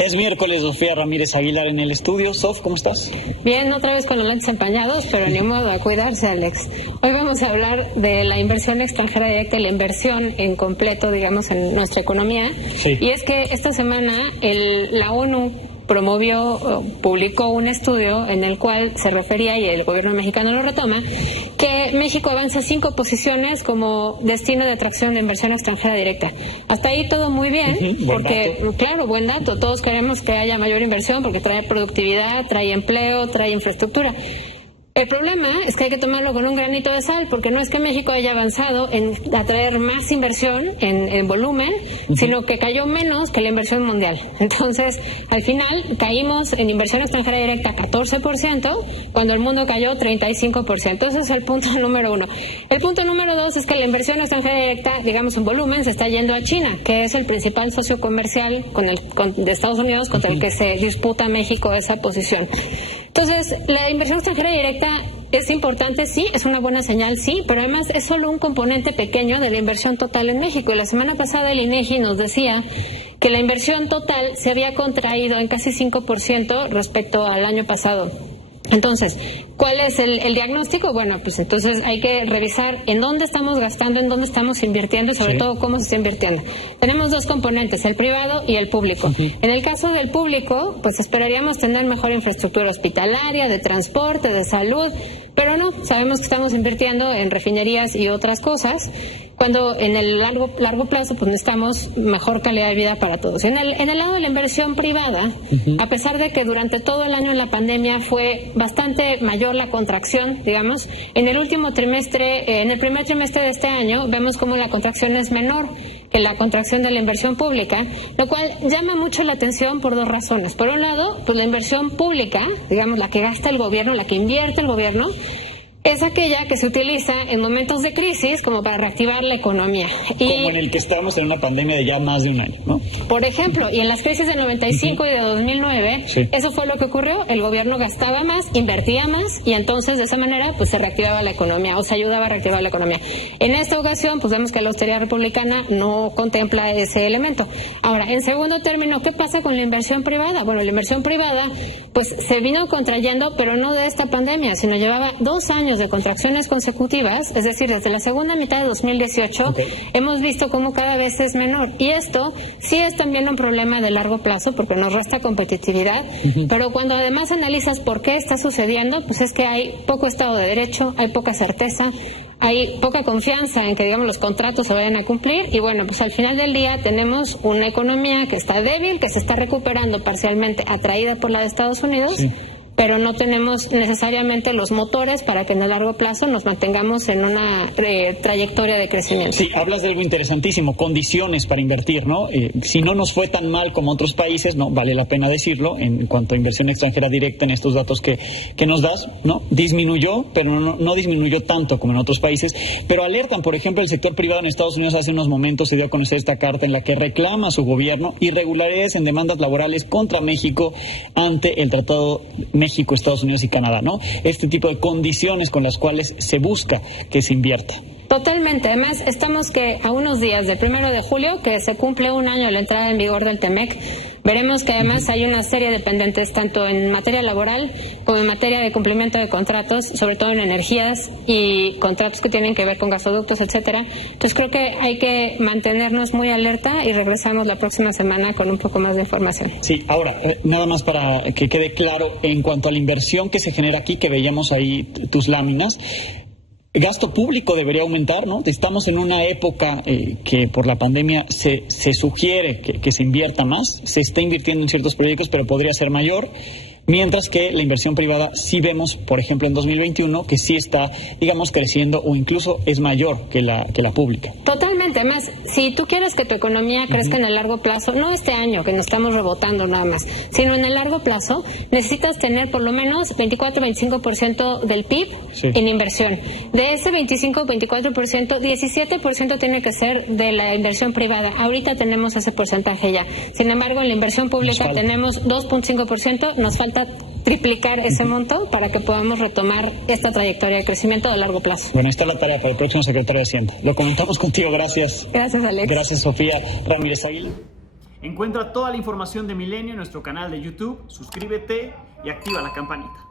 Es miércoles, Sofía Ramírez Aguilar en el estudio. Sof, ¿cómo estás? Bien, otra vez con los lentes empañados, pero ni modo, a cuidarse, Alex. Hoy vamos a hablar de la inversión extranjera directa y la inversión en completo, digamos, en nuestra economía. Sí. Y es que esta semana la ONU publicó un estudio en el cual se refería, y el gobierno mexicano lo retoma, que México avanza 5 posiciones como destino de atracción de inversión extranjera directa. Hasta ahí todo muy bien, porque, claro, buen dato, todos queremos que haya mayor inversión porque trae productividad, trae empleo, trae infraestructura. El problema es que hay que tomarlo con un granito de sal, porque no es que México haya avanzado en atraer más inversión en volumen, sino que cayó menos que la inversión mundial. Entonces, al final, caímos en inversión extranjera directa 14%, cuando el mundo cayó 35%. Ese es el punto número uno. El punto número dos es que la inversión extranjera directa, digamos en volumen, se está yendo a China, que es el principal socio comercial de Estados Unidos contra el que se disputa México esa posición. Entonces, la inversión extranjera directa es importante, sí, es una buena señal, sí, pero además es solo un componente pequeño de la inversión total en México. Y la semana pasada el INEGI nos decía que la inversión total se había contraído en casi 5% respecto al año pasado. Entonces, ¿cuál es el diagnóstico? Bueno, pues entonces hay que revisar en dónde estamos gastando, en dónde estamos invirtiendo y sobre todo cómo se está invirtiendo. Tenemos dos componentes, el privado y el público. En el caso del público, pues esperaríamos tener mejor infraestructura hospitalaria, de transporte, de salud, pero no, sabemos que estamos invirtiendo en refinerías y otras cosas, cuando en el largo plazo pues necesitamos mejor calidad de vida para todos. En el lado de la inversión privada, a pesar de que durante todo el año en la pandemia fue bastante mayor la contracción, digamos, en el último trimestre, en el primer trimestre de este año, vemos como la contracción es menor que la contracción de la inversión pública, lo cual llama mucho la atención por dos razones. Por un lado, pues la inversión pública, digamos la que gasta el gobierno, la que invierte el gobierno, es aquella que se utiliza en momentos de crisis como para reactivar la economía. Como en el que estamos en una pandemia de ya más de un año, ¿no? Por ejemplo, y en las crisis de 95 y de 2009, eso fue lo que ocurrió. El gobierno gastaba más, invertía más, y entonces de esa manera pues se reactivaba la economía, o se ayudaba a reactivar la economía. En esta ocasión, pues vemos que la austeridad republicana no contempla ese elemento. Ahora, en segundo término, ¿qué pasa con la inversión privada? Bueno, la inversión privada pues se vino contrayendo, pero no de esta pandemia, sino llevaba 2 años de contracciones consecutivas, es decir, desde la segunda mitad de 2018 hemos visto cómo cada vez es menor, y esto sí es también un problema de largo plazo porque nos resta competitividad, pero cuando además analizas por qué está sucediendo, pues es que hay poco Estado de Derecho, hay poca certeza, hay poca confianza en que, digamos, los contratos se vayan a cumplir, y bueno, pues al final del día tenemos una economía que está débil, que se está recuperando parcialmente, atraída por la de Estados Unidos, pero no tenemos necesariamente los motores para que en el largo plazo nos mantengamos en una trayectoria de crecimiento. Sí, hablas de algo interesantísimo, condiciones para invertir, ¿no? Si no nos fue tan mal como otros países, no vale la pena decirlo, en cuanto a inversión extranjera directa en estos datos que nos das, ¿no? Disminuyó, pero no disminuyó tanto como en otros países, pero alertan, por ejemplo, el sector privado en Estados Unidos hace unos momentos se dio a conocer esta carta en la que reclama a su gobierno irregularidades en demandas laborales contra México ante el Tratado México, Estados Unidos y Canadá, ¿no? Este tipo de condiciones con las cuales se busca que se invierta. Totalmente. Además, estamos a unos días del 1 de julio, que se cumple un año de la entrada en vigor del TEMEC. Veremos que además hay una serie de pendientes tanto en materia laboral como en materia de cumplimiento de contratos, sobre todo en energías y contratos que tienen que ver con gasoductos, etcétera. Entonces creo que hay que mantenernos muy alerta y regresamos la próxima semana con un poco más de información. Sí, ahora, nada más para que quede claro, en cuanto a la inversión que se genera aquí, que veíamos ahí tus láminas, gasto público debería aumentar, ¿no? Estamos en una época que por la pandemia se sugiere que se invierta más, se está invirtiendo en ciertos proyectos, pero podría ser mayor. Mientras que la inversión privada sí vemos, por ejemplo, en 2021, que sí está, digamos, creciendo o incluso es mayor que la pública. Totalmente. Además, si tú quieres que tu economía crezca en el largo plazo, no este año que nos estamos rebotando nada más, sino en el largo plazo, necesitas tener por lo menos 24-25% del PIB en inversión. De ese 25-24%, 17% tiene que ser de la inversión privada. Ahorita tenemos ese porcentaje ya. Sin embargo, en la inversión pública tenemos 2.5%, nos falta triplicar ese monto para que podamos retomar esta trayectoria de crecimiento a largo plazo. Bueno, esta es la tarea para el próximo secretario de Hacienda. Lo comentamos contigo, gracias. Gracias, Alex. Gracias, Sofía Ramírez Aguilar. Encuentra toda la información de Milenio en nuestro canal de YouTube, suscríbete y activa la campanita.